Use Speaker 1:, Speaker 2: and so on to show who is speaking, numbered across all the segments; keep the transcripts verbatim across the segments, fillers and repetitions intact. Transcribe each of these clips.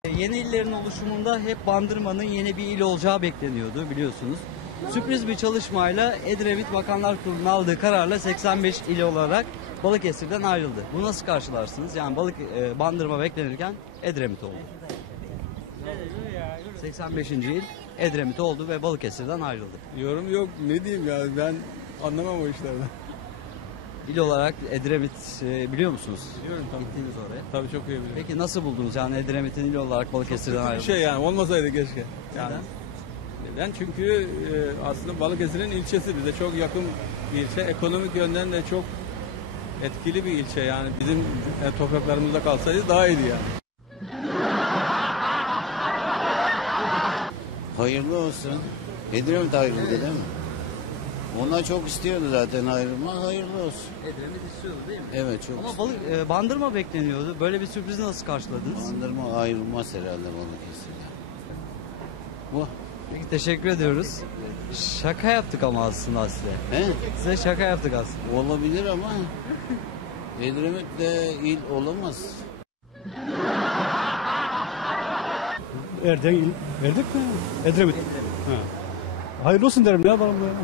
Speaker 1: Yeni illerin oluşumunda hep Bandırma'nın yeni bir il olacağı bekleniyordu biliyorsunuz. Sürpriz bir çalışmayla Edremit Bakanlar Kurulu'nun aldığı kararla seksen beş il olarak Balıkesir'den ayrıldı. Bunu nasıl karşılarsınız? Yani balık e, Bandırma beklenirken Edremit oldu. seksen beşinci il Edremit oldu ve Balıkesir'den ayrıldı.
Speaker 2: Yorum yok, ne diyeyim ya, ben anlamam o işlerden.
Speaker 1: İl olarak Edremit e, biliyor musunuz?
Speaker 2: Biliyorum tabii.
Speaker 1: Gittiniz oraya.
Speaker 2: Tabii çok iyi biliyorum.
Speaker 1: Peki nasıl buldunuz yani Edremit'in il olarak Balıkesir'den
Speaker 2: Bir
Speaker 1: ayrıldı?
Speaker 2: şey yani olmasaydı keşke. Yani.
Speaker 1: Neden?
Speaker 2: Neden? Çünkü e, aslında Balıkesir'in ilçesi, bize çok yakın bir ilçe. Ekonomik yönden de çok etkili bir ilçe yani. Bizim e, topraklarımızda kalsaydı daha iyiydi yani.
Speaker 3: Hayırlı olsun. Edremit ayrıldı değil mi? Onlar çok istiyordu zaten ayrılma. Hayırlı olsun.
Speaker 1: Edremit istiyordu değil mi?
Speaker 3: Evet çok
Speaker 1: Ama
Speaker 3: istiyordu.
Speaker 1: balık, e, Bandırma bekleniyordu. Böyle bir sürprizi nasıl karşıladınız?
Speaker 3: Bandırma ayrılmaz herhalde Balıkesir'den. Bu.
Speaker 1: Peki teşekkür ediyoruz. Şaka yaptık ama aslında size.
Speaker 3: He?
Speaker 1: Size şaka yaptık aslında.
Speaker 3: Olabilir ama Edremit de il olamaz.
Speaker 4: Erden il verdik mi? Edremit. Ha. Hayırlı olsun derim, ne yapalım ya.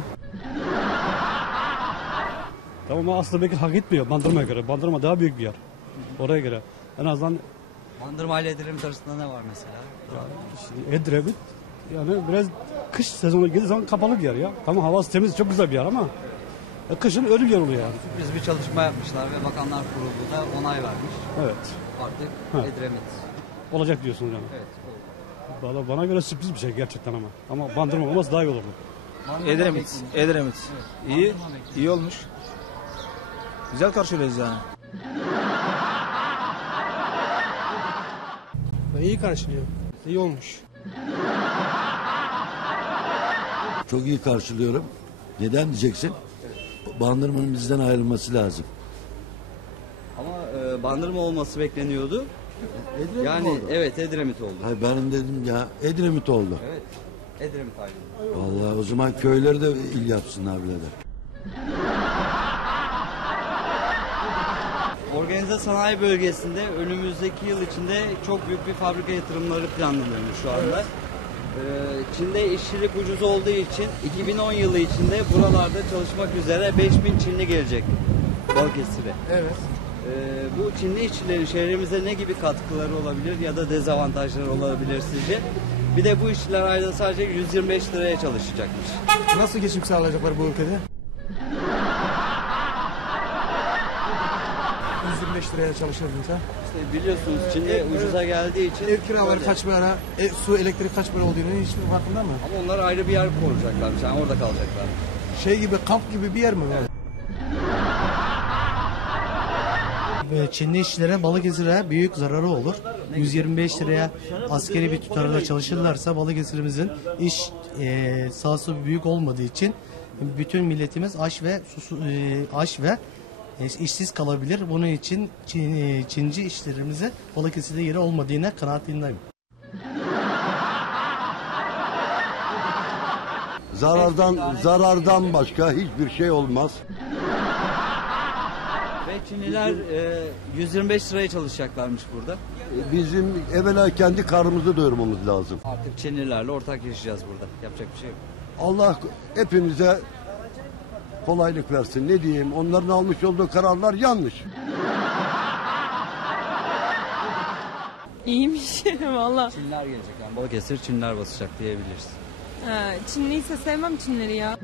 Speaker 4: Tamam ama aslında belki hak etmiyor Bandırma'ya göre. Bandırma daha büyük bir yer. Oraya göre. En azından
Speaker 1: Bandırma ile Edremit arasında ne var mesela?
Speaker 4: işte Edremit yani biraz kış sezonu geldiği zaman kapalı bir yer ya. Tamam havası temiz, çok güzel bir yer ama e, kışın ölü bir yer oluyor yani.
Speaker 1: Biz bir çalışma yapmışlar ve Bakanlar Kurulu da onay vermiş.
Speaker 4: Evet.
Speaker 1: Artık
Speaker 4: Ha.
Speaker 1: Edremit.
Speaker 4: Olacak diyorsunuz yani.
Speaker 1: Evet.
Speaker 4: Valla bana göre sürpriz bir şey gerçekten ama. Ama Bandırma olmaz daha iyi olurdu.
Speaker 5: Edremit, Edremit. İyi, iyi olmuş. Güzel karşılıyoruz yani.
Speaker 6: İyi karşılıyor. İyi olmuş.
Speaker 7: Çok iyi karşılıyorum. Neden diyeceksin? Bandırma'nın bizden ayrılması lazım.
Speaker 1: Ama e, Bandırma olması bekleniyordu.
Speaker 7: Edremit
Speaker 1: Yani
Speaker 7: oldu.
Speaker 1: evet Edremit oldu.
Speaker 7: Hayır, benim dedim ya Edremit oldu.
Speaker 1: Evet. Edremit ayrıldı.
Speaker 7: Vallahi o zaman köyleri de il yapsınlar birader.
Speaker 1: Organize sanayi bölgesinde önümüzdeki yıl içinde çok büyük bir fabrika yatırımları planlanıyor şu anda. Ee, Çin'de işçilik ucuz olduğu için iki bin on yılı içinde buralarda çalışmak üzere beş bin Çinli gelecek Balıkesir'e.
Speaker 6: Evet.
Speaker 1: Ee, bu Çinli işçilerin şehrimize ne gibi katkıları olabilir ya da dezavantajları olabilir sizce? Bir de bu işçiler ayda sadece yüz yirmi beş liraya çalışacakmış.
Speaker 6: Nasıl geçim sağlayacaklar bu ülkede? yüz yirmi beş liraya çalışır insan.
Speaker 1: İşte biliyorsunuz Çin'de ucuza geldiği için
Speaker 6: Ev kiraları
Speaker 1: böyle.
Speaker 6: kaç para, ev, su, elektrik kaç para olduğunu hiçbir farkında mı?
Speaker 1: Ama onlar ayrı bir yer kuracaklarmış. Yani orada kalacaklar.
Speaker 6: Şey gibi, kamp gibi bir yer mi var?
Speaker 8: Çinli işçilere Balıkesir'e büyük zararı olur. yüz yirmi beş liraya askeri bir tutarla çalışırlarsa Balıkesir'imizin iş e, sahası büyük olmadığı için bütün milletimiz aç ve susu, e, aç ve e, işsiz kalabilir. Bunun için Çin, e, Çinci işçilerimize Balıkesir'de yeri olmadığına kanaatindeyim.
Speaker 7: Zarardan zarardan başka hiçbir şey olmaz.
Speaker 1: Ve Çinliler e, yüz yirmi beş liraya çalışacaklarmış burada.
Speaker 7: Bizim evvela kendi karnımızı doyurmamız lazım.
Speaker 1: Artık Çinlilerle ortak yaşayacağız burada. Yapacak bir şey yok.
Speaker 7: Allah hepimize kolaylık versin. Ne diyeyim? Onların almış olduğu kararlar yanlış.
Speaker 9: İyiymiş valla.
Speaker 1: Çinliler gelecek yani Balıkesir Çinliler basacak diyebiliriz.
Speaker 9: Ha, Çinliyse sevmem Çinleri ya.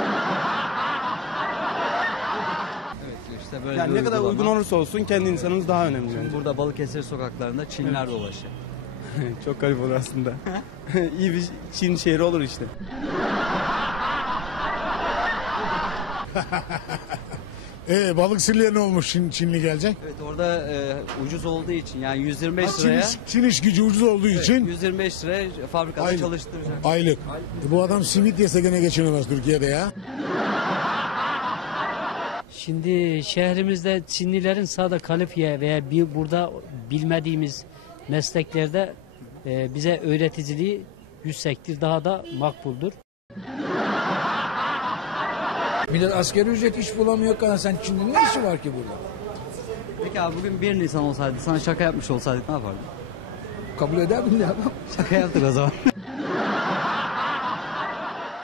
Speaker 1: Evet işte böyle
Speaker 6: Yani
Speaker 1: bir
Speaker 6: ne kadar
Speaker 1: uygulama.
Speaker 6: uygun olursa olsun kendi insanımız daha önemli bence.
Speaker 1: Burada Balıkesir sokaklarında Çinliler dolaşıyor.
Speaker 6: Çok garip olur aslında. İyi bir Çin şehri olur işte.
Speaker 10: Ee, Balıkesirli'ye ne olmuş Çin, Çinli gelecek?
Speaker 1: Evet orada e, ucuz olduğu için yani yüz yirmi beş
Speaker 10: Ha, Çin,
Speaker 1: liraya
Speaker 10: iş, Çin iş gücü ucuz olduğu
Speaker 1: evet,
Speaker 10: için
Speaker 1: yüz yirmi beş liraya fabrikada
Speaker 10: Aylık.
Speaker 1: çalıştıracak.
Speaker 10: aylık. E, bu adam simit yese gene geçinemez Türkiye'de ya.
Speaker 11: Şimdi şehrimizde Çinlilerin sahada kalifiye veya bir burada bilmediğimiz mesleklerde e, bize öğreticiliği yüksektir, daha da makbuldür.
Speaker 12: Millet asgari ücret iş bulamıyor kadar sen Çin'in ne işi var ki burada?
Speaker 1: Peki abi bugün bir Nisan olsaydı sana şaka yapmış olsaydık ne yapardın?
Speaker 12: Kabul eder miyim ne yapalım?
Speaker 1: Şaka yaptık o zaman.